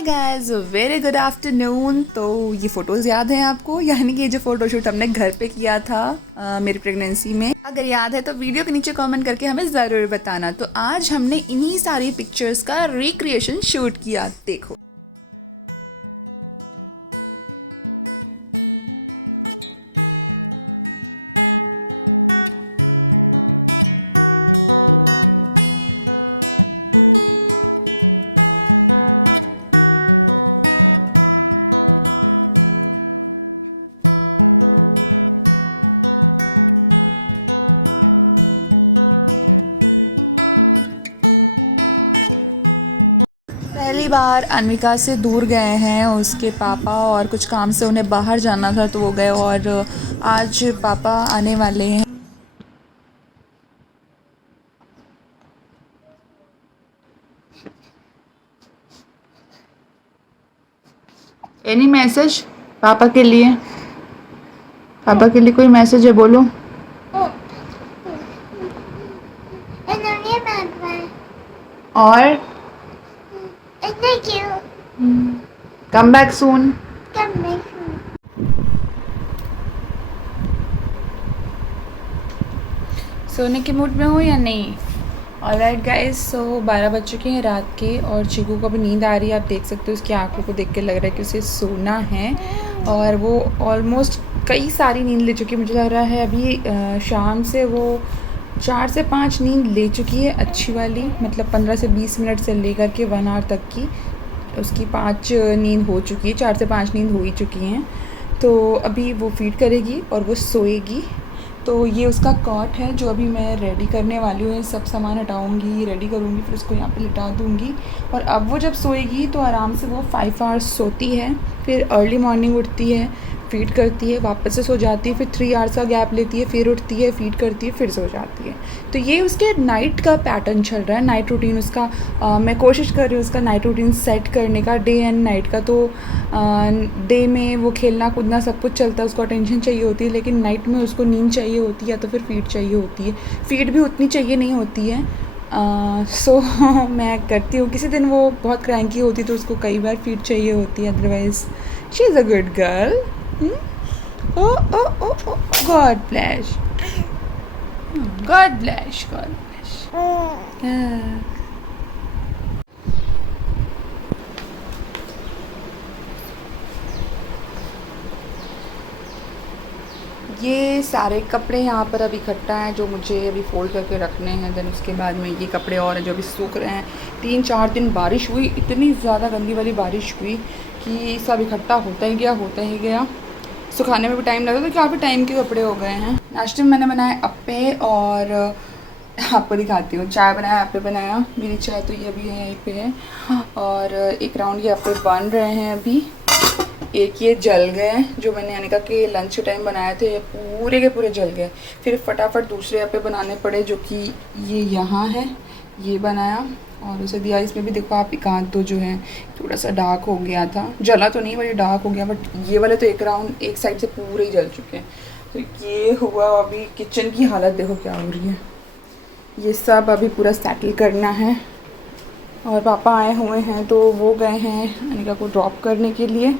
Hi guys, very good afternoon. तो ये photos याद हैं आपको? यानी कि ये जो फ़ोटोशूट हमने घर पे किया था मेरी प्रेगनेंसी में, अगर याद है तो वीडियो के नीचे कमेंट करके हमें ज़रूर बताना। तो आज हमने इन्हीं सारी पिक्चर्स का रिक्रिएशन शूट किया, देखो। पहली बार अन्विका से दूर गए हैं उसके पापा, और कुछ काम से उन्हें बाहर जाना था तो वो गए, और आज पापा आने वाले हैं। एनी मैसेज पापा के लिए? पापा के लिए कोई मैसेज है, बोलो। और कम बैक सून। सोने के मूड में हो या नहीं? ऑलराइट गाइस, सो 12 बज चुके हैं रात के, और चीकू को भी नींद आ रही है। आप देख सकते हो उसकी आंखों को देख के लग रहा है कि उसे सोना है, और वो ऑलमोस्ट कई सारी नींद ले चुकी है। मुझे लग रहा है अभी शाम से वो 4 से 5 नींद ले चुकी है, अच्छी वाली, मतलब 15 से 20 मिनट से लेकर के 1 आवर तक की उसकी 5 नींद हो चुकी है। 4 से 5 नींद हो ही चुकी हैं। तो अभी वो फीड करेगी और वो सोएगी। तो ये उसका कॉट है जो अभी मैं रेडी करने वाली हूँ। सब सामान हटाऊँगी, रेडी करूँगी, फिर उसको यहाँ पे लिटा दूँगी। और अब वो जब सोएगी तो आराम से वो 5 आवर्स सोती है, फिर अर्ली मॉर्निंग उठती है, फीड करती है, वापस से सो जाती है, फिर 3 आवर्स का गैप लेती है, फिर उठती है, फीड करती है, फिर सो जाती है। तो ये उसके नाइट का पैटर्न चल रहा है, नाइट रूटीन उसका। मैं कोशिश कर रही हूँ उसका नाइट रूटीन सेट करने का, डे एंड नाइट का। तो डे में वो खेलना कूदना सब कुछ चलता है, उसको अटेंशन चाहिए होती है, लेकिन नाइट में उसको नींद चाहिए होती है, या तो फिर फीड चाहिए होती है। फीड भी उतनी चाहिए नहीं होती है। सो मैं करती हूँ। किसी दिन वो बहुत क्रैंकी होती है तो उसको कई बार फीड चाहिए होती है, otherwise she is a good girl. Oh, God bless. God bless, God bless. ये सारे कपड़े यहाँ पर अभी इकट्ठा हैं जो मुझे अभी फोल्ड करके रखने हैं। देन उसके बाद में ये कपड़े और हैं जो अभी सूख रहे हैं। 3-4 दिन बारिश हुई, इतनी ज़्यादा गंदी वाली बारिश हुई कि सब इकट्ठा होता ही गया। सुखाने में भी टाइम लगा, तो काफ़ी टाइम के कपड़े हो गए हैं। नाश्ते में मैंने बनाए अप्पे, और आपको दिखाती हूँ। चाय बनाया, अप्पे बनाया। मेरी चाय तो ये अभी है, यहीं पे है, और एक राउंड ये अप्पे बन रहे हैं अभी। एक ये जल गए जो मैंने अनिका के लंच के टाइम बनाए थे, पूरे के पूरे जल गए। फिर फटाफट दूसरे अप्पे बनाने पड़े, जो कि ये यहाँ है, ये बनाया और उसे दिया। इसमें भी देखो आप, एकांत तो जो है थोड़ा सा डार्क हो गया था, जला तो नहीं, बट डार्क हो गया। बट ये वाले तो एक राउंड एक साइड से पूरे ही जल चुके हैं। तो ये हुआ। अभी किचन की हालत देखो क्या हो रही है। ये सब अभी पूरा सेटल करना है। और पापा आए हुए हैं तो वो गए हैं अनिका को ड्रॉप करने के लिए।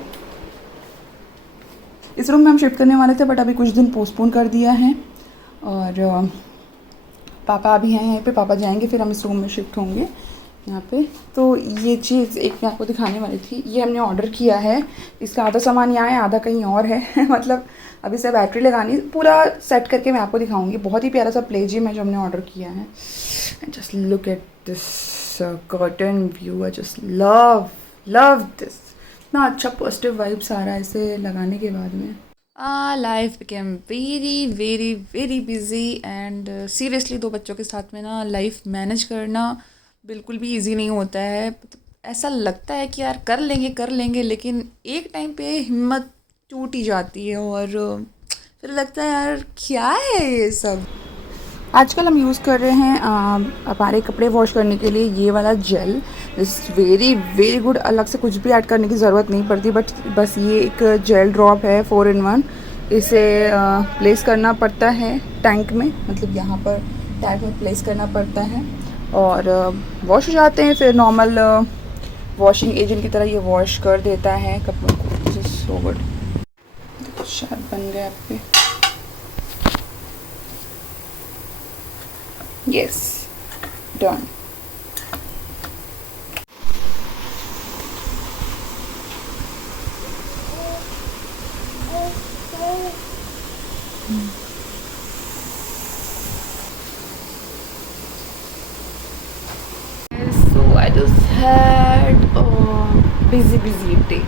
इस रूम में हम शिफ्ट करने वाले थे, बट अभी कुछ दिन पोस्टपोन कर दिया है। और पापा अभी हैं यहीं पे, पापा जाएंगे फिर हम इस रूम में शिफ्ट होंगे यहाँ पे। तो ये चीज़ एक मैं आपको दिखाने वाली थी, ये हमने ऑर्डर किया है। इसका आधा सामान यहाँ है, आधा कहीं और है मतलब अभी से बैटरी लगानी, पूरा सेट करके मैं आपको दिखाऊंगी। बहुत ही प्यारा सा प्ले जिम है जो हमने ऑर्डर किया है। Just look at this curtain view, I just love this. इतना अच्छा पॉजिटिव वाइब्स आ रहा है इसे लगाने के बाद में। Life became very very very busy, and seriously 2 बच्चों के साथ में ना लाइफ मैनेज करना बिल्कुल भी इजी नहीं होता है। ऐसा लगता है कि यार कर लेंगे, लेकिन एक टाइम पे हिम्मत टूट ही जाती है, और फिर लगता है यार क्या है ये सब। आजकल हम यूज़ कर रहे हैं हमारे कपड़े वॉश करने के लिए ये वाला gel. Is very very good. अलग से कुछ भी ऐड करने की ज़रूरत नहीं पड़ती, बट बस ये एक जेल ड्रॉप है 4 in 1। इसे प्लेस करना पड़ता है टैंक में, मतलब यहाँ पर टैंक में प्लेस करना पड़ता है, और वॉश हो जाते हैं। फिर नॉर्मल वॉशिंग एजेंट की तरह ये वॉश कर देता है कपड़ों को। This is so good. देखो शायद बन गया आप पे। Yes, done. I just had a busy day.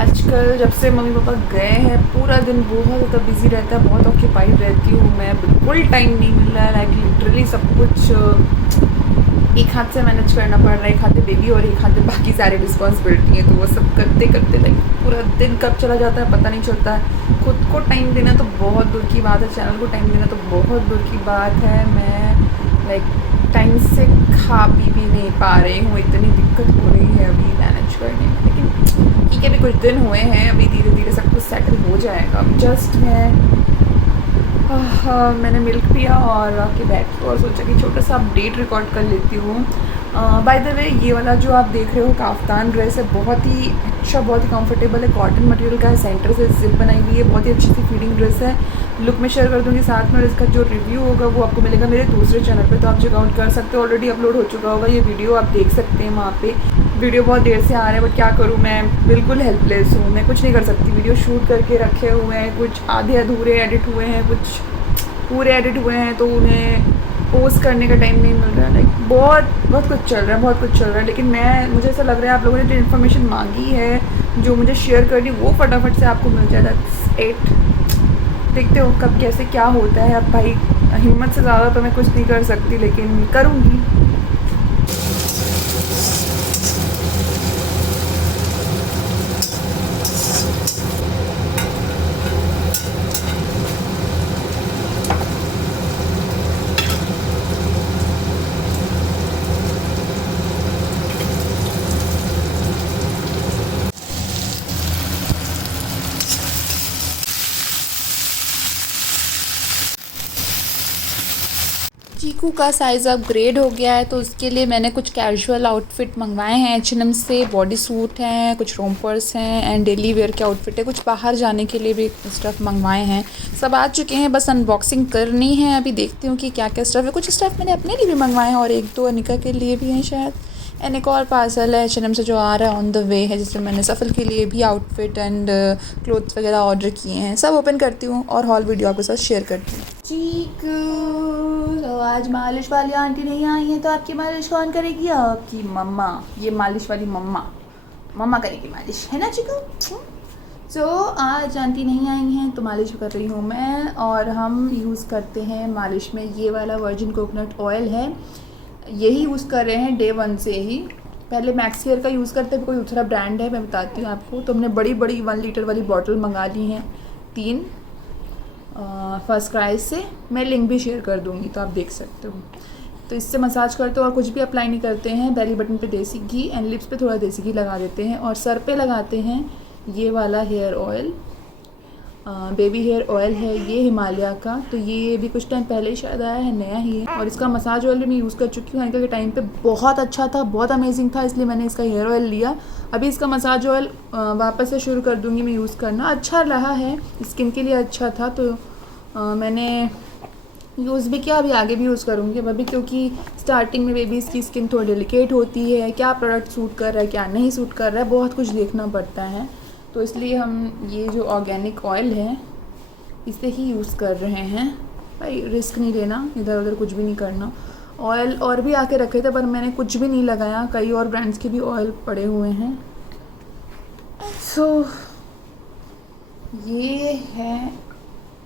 आजकल जब से मम्मी पापा गए हैं पूरा दिन बहुत ज़्यादा बिजी रहता है, बहुत ऑक्यूपाइड रहती हूँ मैं, बिल्कुल टाइम नहीं मिल रहा है। लाइक लिटरली सब कुछ एक हाथ से मैनेज करना पड़ रहा है, एक हाथ से बेबी और एक हाथ से बाकी सारी रिस्पॉन्सिबिलिटी है, तो वो सब करते करते लाइक पूरा दिन कब चला जाता है पता नहीं चलता है। खुद को टाइम देना तो बहुत दूर की बात है, चैनल को टाइम देना तो बहुत दूर की बात है। मैं लाइक टाइम से खा पी भी नहीं पा रही हूँ, इतनी दिक्कत हो रही है अभी मैनेज करने में। लेकिन ठीक है, अभी कुछ दिन हुए हैं, अभी धीरे धीरे सब कुछ सेटल हो जाएगा। अभी जस्ट मैंने मिल्क पिया और आके बैठी और सोचा कि छोटा सा अपडेट रिकॉर्ड कर लेती हूँ। बाय द वे ये वाला जो आप देख रहे हो काफ्तान ड्रेस है, बहुत ही अच्छा, बहुत ही कंफर्टेबल है, कॉटन मटेरियल का है, सेंटर से जिप बनाई हुई है, बहुत ही अच्छी सी फीडिंग ड्रेस है। लुक में शेयर कर दूँगी साथ में, और इसका जो रिव्यू होगा वो आपको मिलेगा मेरे दूसरे चैनल पे, तो आप चेकआउट कर सकते हो। ऑलरेडी अपलोड हो चुका होगा ये वीडियो, आप देख सकते हैं वहाँ पे। वीडियो बहुत देर से आ रहा है बट क्या करूँ, मैं बिल्कुल हेल्पलेस हूँ, मैं कुछ नहीं कर सकती। वीडियो शूट करके रखे हुए हैं, कुछ आधे अधूरे एडिट हुए हैं, कुछ पूरे एडिट हुए हैं, तो उन्हें पोस्ट करने का टाइम नहीं मिल रहा है। लाइक बहुत कुछ चल रहा है, बहुत कुछ चल रहा है। लेकिन मुझे ऐसा लग रहा है आप लोगों ने जो इन्फॉर्मेशन मांगी है, जो मुझे शेयर करनी, वो फटाफट से आपको मिल जाए। That's it. देखते हो कब कैसे क्या होता है। अब भाई हिम्मत से ज़्यादा तो मैं कुछ नहीं कर सकती, लेकिन करूँगी। चीकू का साइज़ अपग्रेड हो गया है, तो उसके लिए मैंने कुछ कैजुअल आउटफिट मंगवाए हैं H&M से। बॉडी सूट हैं, कुछ रोम्पर्स हैं एंड डेली वेयर के आउटफिट है, कुछ बाहर जाने के लिए भी स्टफ़ मंगवाए हैं। सब आ चुके हैं, बस अनबॉक्सिंग करनी है। अभी देखती हूँ कि क्या क्या स्टफ़ है। कुछ स्टफ़ मैंने अपने लिए भी मंगवाए हैं और एक दो अनिका के लिए भी हैं शायद। एंड एक और पार्सल है H&M से जो आ रहा है ऑन द वे है, जिसमें मैंने सफल के लिए भी आउटफिट एंड क्लोथ्स वगैरह ऑर्डर किए हैं। सब ओपन करती हूँ और हॉल वीडियो आपके साथ शेयर करती हूँ। चीकू, तो आज मालिश वाली आंटी नहीं आई है, तो आपकी मालिश कौन करेगी? आपकी मम्मा। ये मालिश वाली मम्मा करेगी मालिश, है ना चीकू? तो आज आंटी नहीं आई हैं तो मालिश कर रही हूँ मैं। और हम यूज़ करते हैं मालिश में ये वाला वर्जिन कोकोनट ऑयल है, यही यूज़ कर रहे हैं डे 1 से ही। पहले मैक्स केयर का यूज़ करते हैं, कोई दूसरा ब्रांड है मैं बताती हूँ आपको। तो हमने बड़ी 1 लीटर वाली बॉटल मंगा ली हैं 3 फर्स्ट क्राई से। मैं लिंक भी शेयर कर दूँगी तो आप देख सकते हो। तो इससे मसाज करते हो और कुछ भी अप्लाई नहीं करते हैं। बेली बटन पे देसी घी एंड लिप्स पे थोड़ा देसी घी लगा देते हैं, और सर पे लगाते हैं ये वाला hair oil, baby hair oil है ये हिमालय का। तो ये भी कुछ टाइम पहले ही शायद आया है, नया ही है। और इसका मसाज ऑयल भी मैं यूज़ कर चुकी हूँ। अनिका के टाइम पे बहुत अच्छा था, बहुत अमेजिंग था, इसलिए मैंने इसका हेयर ऑयल लिया। अभी इसका मसाज ऑयल वापस से शुरू कर दूँगी मैं यूज़ करना। अच्छा रहा है, स्किन के लिए अच्छा था, तो मैंने यूज़ भी किया, अभी आगे भी यूज़ करूँगी। अब अभी क्योंकि स्टार्टिंग में बेबीज़ की स्किन थोड़ी डेलिकेट होती है, क्या प्रोडक्ट सूट कर रहा है क्या नहीं सूट कर रहा है, बहुत कुछ देखना पड़ता है। तो इसलिए हम ये जो ऑर्गेनिक ऑयल है इसे ही यूज़ कर रहे हैं। भाई रिस्क नहीं लेना, इधर उधर कुछ भी नहीं करना। ऑयल और भी आके रखे थे पर मैंने कुछ भी नहीं लगाया, कई और ब्रांड्स के भी ऑयल पड़े हुए हैं। सो ये है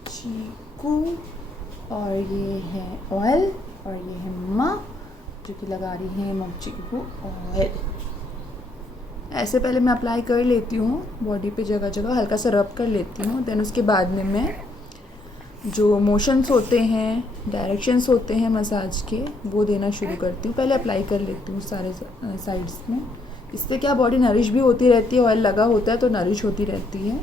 चीकू और ये है ऑयल, और ये है मम्मा जो कि लगा रही है मम चीकू को ऑयल। ऐसे पहले मैं अप्लाई कर लेती हूँ बॉडी पे, जगह जगह हल्का सा रब कर लेती हूँ। देन उसके बाद में मैं जो मोशंस होते हैं, डायरेक्शंस होते हैं मसाज के, वो देना शुरू करती हूँ। पहले अप्लाई कर लेती हूँ सारे साइड्स में। इससे क्या बॉडी नरिश भी होती रहती है, ऑयल लगा होता है तो नरिश होती रहती है।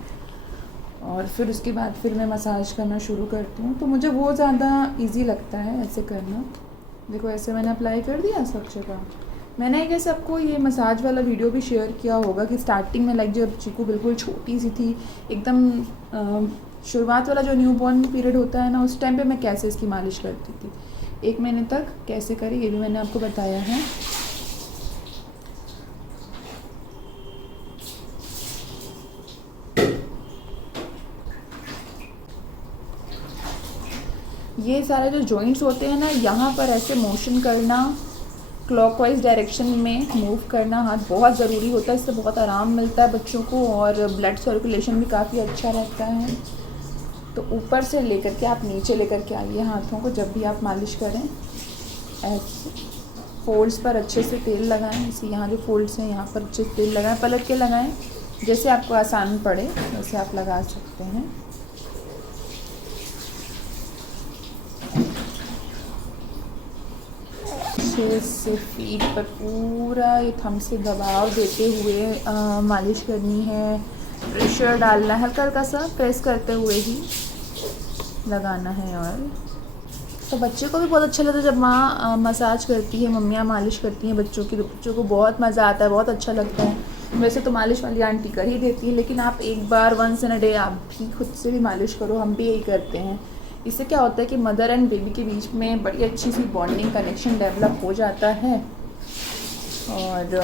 और फिर उसके बाद फिर मैं मसाज करना शुरू करती हूँ। तो मुझे वो ज़्यादा इजी लगता है ऐसे करना। देखो ऐसे मैंने अप्लाई कर दिया सब जगह, मैंने आई गेस आपको ये मसाज वाला वीडियो भी शेयर किया होगा कि स्टार्टिंग में लाइक जब चीकू बिल्कुल छोटी सी थी, एकदम शुरुआत वाला जो न्यूबॉर्न पीरियड होता है ना, उस टाइम पे मैं कैसे इसकी मालिश करती थी 1 महीने तक कैसे करी, ये भी मैंने आपको बताया है। ये सारे जो जॉइंट्स होते हैं ना, यहाँ पर ऐसे मोशन करना, क्लॉकवाइज डायरेक्शन में मूव करना हाथ बहुत ज़रूरी होता है। इससे बहुत आराम मिलता है बच्चों को और ब्लड सर्कुलेशन भी काफ़ी अच्छा रहता है। तो ऊपर से लेकर के आप नीचे लेकर के आइए हाथों को जब भी आप मालिश करें। ऐसे फोल्ड्स पर अच्छे से तेल लगाएं, जैसे यहाँ जो फोल्ड्स हैं यहाँ पर अच्छे से तेल लगाएं, पलट के लगाएं, जैसे आपको आसान पड़े वैसे आप लगा सकते हैं। अच्छे से फीट पर पूरा ये थंब से दबाव देते हुए मालिश करनी है, प्रेशर डालना है, हल्का हल्का सा प्रेस करते हुए ही लगाना है ऑयल। तो बच्चे को भी बहुत अच्छा लगता है जब माँ मसाज करती है, मम्मियाँ मालिश करती हैं बच्चों की, तो बच्चों को बहुत मज़ा आता है, बहुत अच्छा लगता है। वैसे तो मालिश वाली आंटी कर ही देती है, लेकिन आप एक बार वंस इन अ डे आप भी खुद से भी मालिश करो, हम भी यही करते हैं। इससे क्या होता है कि मदर एंड बेबी के बीच में बड़ी अच्छी सी बॉन्डिंग कनेक्शन डेवलप हो जाता है। और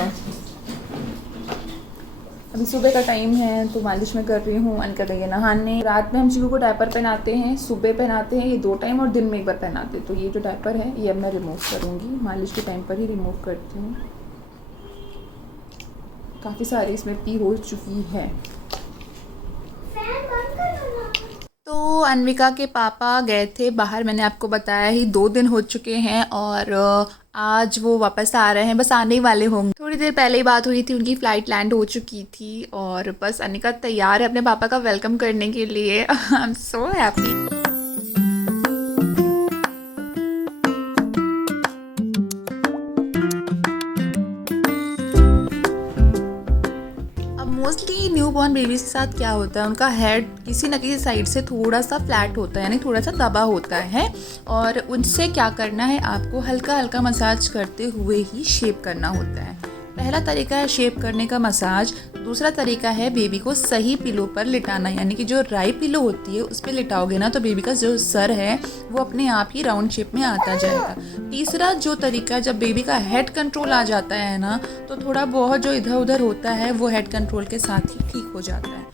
अभी सुबह का टाइम है तो मालिश में कर रही हूँ। अनका गई है नहाने। रात में हम चीकू को डायपर पहनाते हैं, सुबह पहनाते हैं, ये 2 टाइम, और दिन में 1 बार पहनाते हैं। तो ये जो डायपर है ये अब मैं रिमूव करूँगी, मालिश के टाइम पर ही रिमूव करती हूँ। काफ़ी सारी इसमें पी हो चुकी है। तो अनविका के पापा गए थे बाहर, मैंने आपको बताया ही 2 दिन हो चुके हैं और आज वो वापस आ रहे हैं, बस आने ही वाले होंगे। थोड़ी देर पहले ही बात हुई थी, उनकी फ़्लाइट लैंड हो चुकी थी और बस अनिका तैयार है अपने पापा का वेलकम करने के लिए। I am so happy. Mostly newborn babies के साथ क्या होता है, उनका हेड किसी न किसी साइड से थोड़ा सा फ्लैट होता है, यानी थोड़ा सा दबा होता है। और उनसे क्या करना है, आपको हल्का हल्का मसाज करते हुए ही शेप करना होता है। पहला तरीका है शेप करने का मसाज। दूसरा तरीका है बेबी को सही पिलो पर लिटाना, यानी कि जो राइट पिलो होती है उस पर लिटाओगे ना तो बेबी का जो सर है वो अपने आप ही राउंड शेप में आता जाएगा। तीसरा जो तरीका, जब बेबी का हेड कंट्रोल आ जाता है ना, तो थोड़ा बहुत जो इधर उधर होता है वो हेड कंट्रोल के साथ ही ठीक हो जाता है।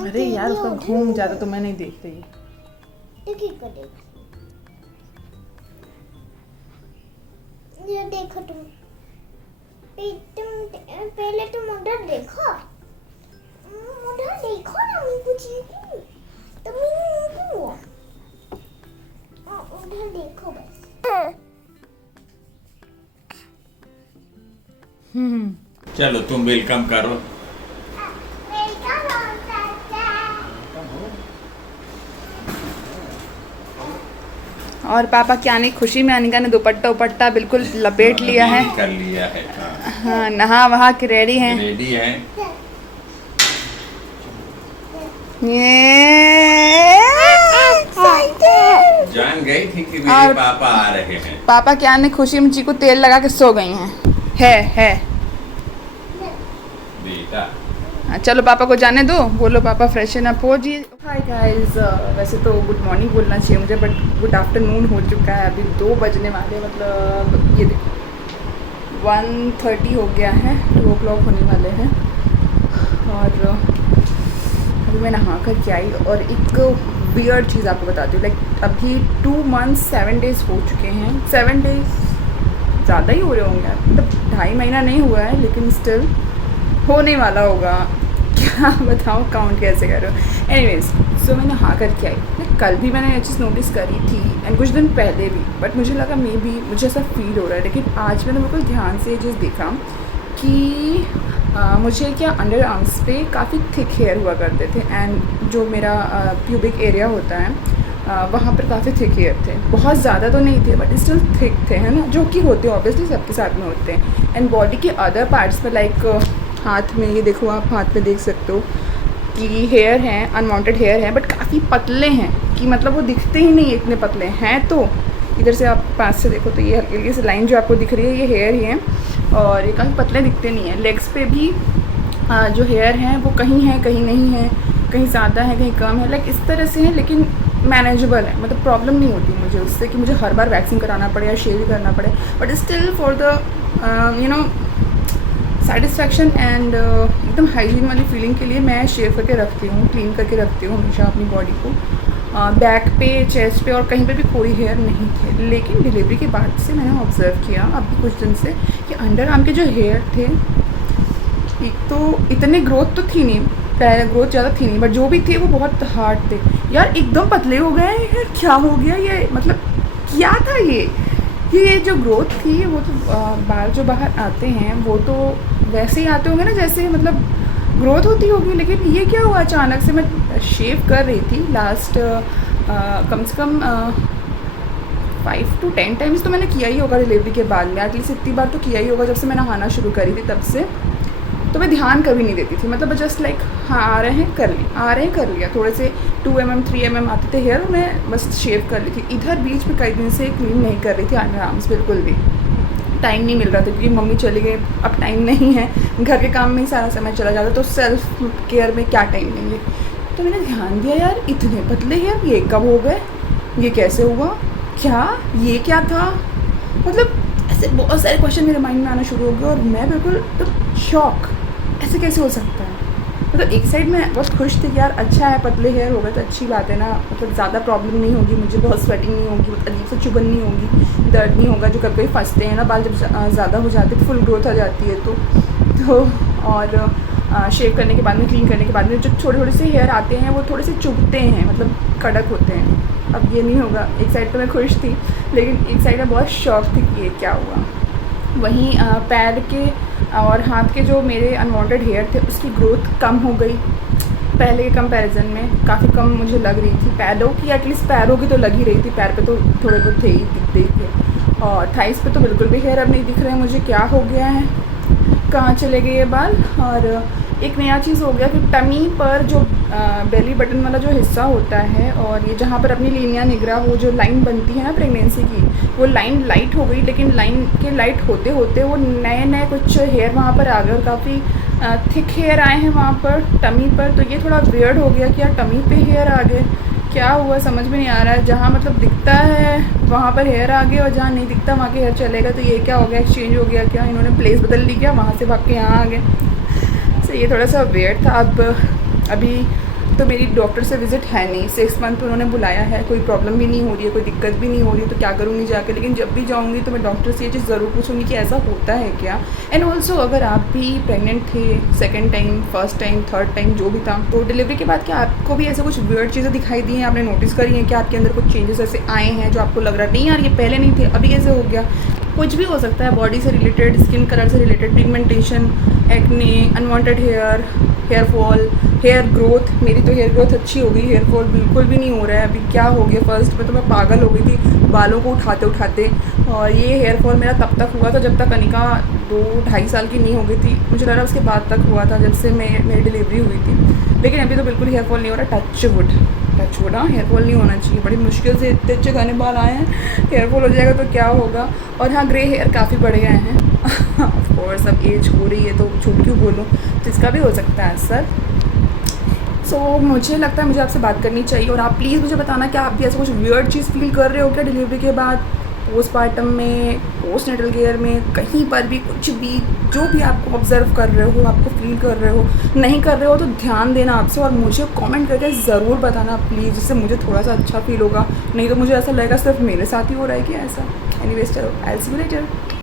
अरे यार उसका घूम जाता तो मैं नहीं देखती। ये देखो तुम पहले तुम उधर देखो ना, मैं कुछ तुम उधर देखो बस। चलो तुम वेलकम करो। और पापा की आने की खुशी में अनिका ने दुपट्टा बिल्कुल लपेट लिया है, कर लिया है। हाँ, नहा वहा के रेडी हैं। रेडी है। जान गई थी कि मेरे पापा आ रहे हैं। पापा की आने की खुशी में चीकू तेल लगा के सो गई हैं। है बेटा। चलो पापा को जाने दो, बोलो पापा फ्रेशन अप हो जी। हाय गाइस, वैसे तो गुड मॉर्निंग बोलना चाहिए मुझे, बट गुड आफ्टरनून हो चुका है। अभी 2 बजने वाले, मतलब ये देखो 1:30 हो गया है, 2 o'clock होने वाले हैं। और अभी मैं नहा कर के आई और एक वियर्ड चीज़ आपको बताती हूँ। लाइक अभी 2 months 7 days हो चुके हैं। 7 days ज़्यादा ही हो रहे होंगे, मतलब 2.5 महीना नहीं हुआ है, लेकिन स्टिल होने वाला होगा। क्या बताऊँ, काउंट कैसे करो। एनीवेज, सो मैं नहा करके आई। कल भी मैंने ये चीज़ नोटिस करी थी एंड कुछ दिन पहले भी, बट मुझे लगा मुझे ऐसा फील हो रहा है। लेकिन आज मैंने बिल्कुल ध्यान से ये चीज़ देखा कि मुझे क्या अंडर आर्म्स पे काफ़ी थिक हेयर हुआ करते थे, एंड जो मेरा प्यूबिक एरिया होता है वहाँ पर काफ़ी थिक हेयर थे। बहुत ज़्यादा तो नहीं थे बट स्टिल थिक थे, है ना, जो कि होते हैं ऑब्वियसली सबके साथ में होते हैं। एंड बॉडी के अदर पार्ट्स पर लाइक हाथ में, ये देखो आप हाथ पे देख सकते हो कि हेयर हैं, अनवांटेड हेयर हैं बट काफ़ी पतले हैं, कि मतलब वो दिखते ही नहीं इतने पतले हैं। तो इधर से आप पास से देखो तो ये हल्की हल्की सी लाइन जो आपको दिख रही है ये हेयर ही है, और ये काफ़ी पतले दिखते नहीं हैं। लेग्स पे भी जो हेयर हैं वो कहीं हैं कहीं नहीं है, कहीं ज़्यादा है कहीं कम है, लाइक इस तरह से है, लेकिन मैनेजेबल है, मतलब प्रॉब्लम नहीं होती मुझे उससे कि मुझे हर बार वैक्सिंग कराना पड़े या शेव करना पड़े, but still for the you know satisfaction and एकदम हाइजीन वाली फीलिंग के लिए मैं शेव करके रखती हूँ, क्लीन करके रखती हूँ हमेशा अपनी बॉडी को। बैक पे, चेस्ट पे और कहीं पे भी कोई हेयर नहीं थे, लेकिन डिलीवरी के बाद से मैंने ऑब्ज़र्व किया अभी कुछ दिन से कि अंडर आर्म के जो हेयर थे, एक तो इतने ग्रोथ तो थी नहीं, पहले ग्रोथ ज़्यादा थी नहीं, बट जो भी थे वो बहुत हार्ड थे यार, एकदम पतले हो गए यार, क्या हो गया ये, मतलब क्या था ये जो ग्रोथ थी वो तो बाल जो बाहर आते हैं वो तो वैसे ही आते होंगे ना जैसे मतलब ग्रोथ होती होगी, लेकिन ये क्या हुआ अचानक से। मैं शेव कर रही थी लास्ट कम से कम 5 to 10 टाइम्स तो मैंने किया ही होगा डिलीवरी के बाद में, एटलीस्ट इतनी बार तो किया ही होगा जब से मैं नहाना शुरू करी थी तब से। तो मैं ध्यान कभी नहीं देती थी, मतलब जस्ट लाइक हाँ आ रहे हैं कर लिया, आ रहे हैं कर लिया, थोड़े से 2 mm 3 mm आते थे हेयर, मैं बस शेव कर ली थी। इधर बीच में कई दिन से क्लीन नहीं कर रही थी अंडर आर्म्स बिल्कुल भी, टाइम नहीं मिल रहा था क्योंकि मम्मी चली गई, अब टाइम नहीं है, घर के काम में ही सारा समय चला जाता, तो सेल्फ केयर में क्या टाइम देंगे। तो मैंने ध्यान दिया यार इतने पतले हेयर ये कब हो गए, ये कैसे हुआ, क्या ये क्या था, मतलब ऐसे बहुत सारे क्वेश्चन मेरे माइंड में आना शुरू हो गए और मैं बिल्कुल शॉक, ऐसे कैसे हो सकता है। मतलब एक साइड में बहुत खुश थी कि यार अच्छा है पतले हेयर हो गए तो अच्छी बात है ना, मतलब ज़्यादा प्रॉब्लम नहीं होगी मुझे, बहुत स्वेटिंग नहीं होगी, अजीब से चुभन नहीं होगी, दर्द नहीं होगा जो कभी कभी फंसते हैं ना बाल, जब ज़्यादा हो जाते हैं फुल ग्रोथ आ जाती है तो और शेव करने के बाद में, क्लीन करने के बाद में जो छोटे छोटे से हेयर आते हैं वो थोड़े से चुभते हैं, मतलब कड़क होते हैं। अब ये नहीं होगा। एक साइड तो मैं खुश थी लेकिन एक साइड में बहुत शौक थी कि ये क्या हुआ। वहीं पैर के और हाथ के जो मेरे अनवांटेड हेयर थे उसकी ग्रोथ कम हो गई, पहले के कंपैरिजन में काफ़ी कम मुझे लग रही थी। पैरों की एटलीस्ट पैरों की तो लग ही रही थी, पैर पे तो थोड़े बहुत थे ही, दिखते ही थे, और थाइस पे तो बिल्कुल भी हेयर अब नहीं दिख रहे हैं मुझे, क्या हो गया है, कहाँ चले गए ये बाल। और एक नया चीज़ हो गया कि टमी पर जो बेली बटन वाला जो हिस्सा होता है और ये जहाँ पर अपनी लीनिया निगरा वो जो लाइन बनती है ना प्रेगनेंसी की, वो लाइन लाइट हो गई, लेकिन लाइन के लाइट होते होते वो नए नए कुछ हेयर वहाँ पर आ गए और काफ़ी थिक हेयर आए हैं वहाँ पर टमी पर। तो ये थोड़ा वियर्ड हो गया कि यार टमी पे हेयर आ गए, क्या हुआ समझ में नहीं आ रहा है। जहाँ मतलब दिखता है वहाँ पर हेयर आ गए और जहाँ नहीं दिखता वहाँ के हेयर चलेगा, तो ये क्या हो गया, एक्सचेंज हो गया क्या, इन्होंने प्लेस बदल ली क्या, वहाँ से भाग के यहाँ आ गए। तो ये थोड़ा सा वियर्ड था। अब अभी तो मेरी डॉक्टर से विज़िट है नहीं, 6 मंथ उन्होंने बुलाया है, कोई प्रॉब्लम भी नहीं हो रही है, कोई दिक्कत भी नहीं हो रही है, तो क्या करूँगी जाके। लेकिन जब भी जाऊँगी तो मैं डॉक्टर से ये चीज़ ज़रूर पूछूँगी कि ऐसा होता है क्या। एंड ऑल्सो अगर आप भी प्रेग्नेंट थे second time, first time, third time जो भी था, तो डिलीवरी के बाद क्या आपको भी ऐसे कुछ वियर्ड चीज़ें दिखाई दी हैं, आपने नोटिस करी हैं कि आपके अंदर कुछ चेंजेस ऐसे आए हैं जो आपको लग रहा है नहीं यार ये पहले नहीं थे अभी कैसे हो गया। कुछ भी हो सकता है, बॉडी से रिलेटेड, स्किन कलर से related, pigmentation, acne, unwanted hair, hair fall, hair growth. मेरी तो हेयर ग्रोथ अच्छी हो गई, हेयर फॉल बिल्कुल भी नहीं हो रहा है। अभी क्या हो गया, फर्स्ट में तो मैं पागल हो गई थी बालों को उठाते उठाते, और ये हेयर फॉल मेरा तब तक हुआ था जब तक अनिका 2-2.5 साल की नहीं हो गई थी, मुझे लग रहा उसके बाद तक हुआ था जब से मेरी डिलीवरी हुई थी। लेकिन अभी तो बिल्कुल हेयर फॉल नहीं हो रहा, टच वुड हाँ, हेयर फॉल नहीं होना चाहिए। बड़ी मुश्किल से इतने अच्छे घने बाल आए हैं, हेयर फॉल हो जाएगा तो क्या होगा। और हाँ, ग्रे हेयर काफ़ी बढ़ गए हैं ऑफ कोर्स, अब एज हो रही है तो झूठ क्यों बोलूँ, तो इसका भी हो सकता है असर। सो मुझे लगता है मुझे आपसे बात करनी चाहिए, और आप प्लीज़ मुझे बताना कि आप भी ऐसा कुछ वियर्ड चीज़ फील कर रहे हो क्या डिलीवरी के बाद, पोस्टमार्टम में, पोस्ट नेटल केयर में, कहीं पर भी, कुछ भी जो भी आपको ऑब्जर्व कर रहे हो, आपको फील कर रहे हो, नहीं कर रहे हो तो ध्यान देना आपसे, और मुझे कमेंट करके ज़रूर बताना प्लीज़, जिससे मुझे थोड़ा सा अच्छा फील होगा। नहीं तो मुझे ऐसा लगेगा सिर्फ मेरे साथ ही हो रहा है कि ऐसा। एनीवेज चलो, I will see you later.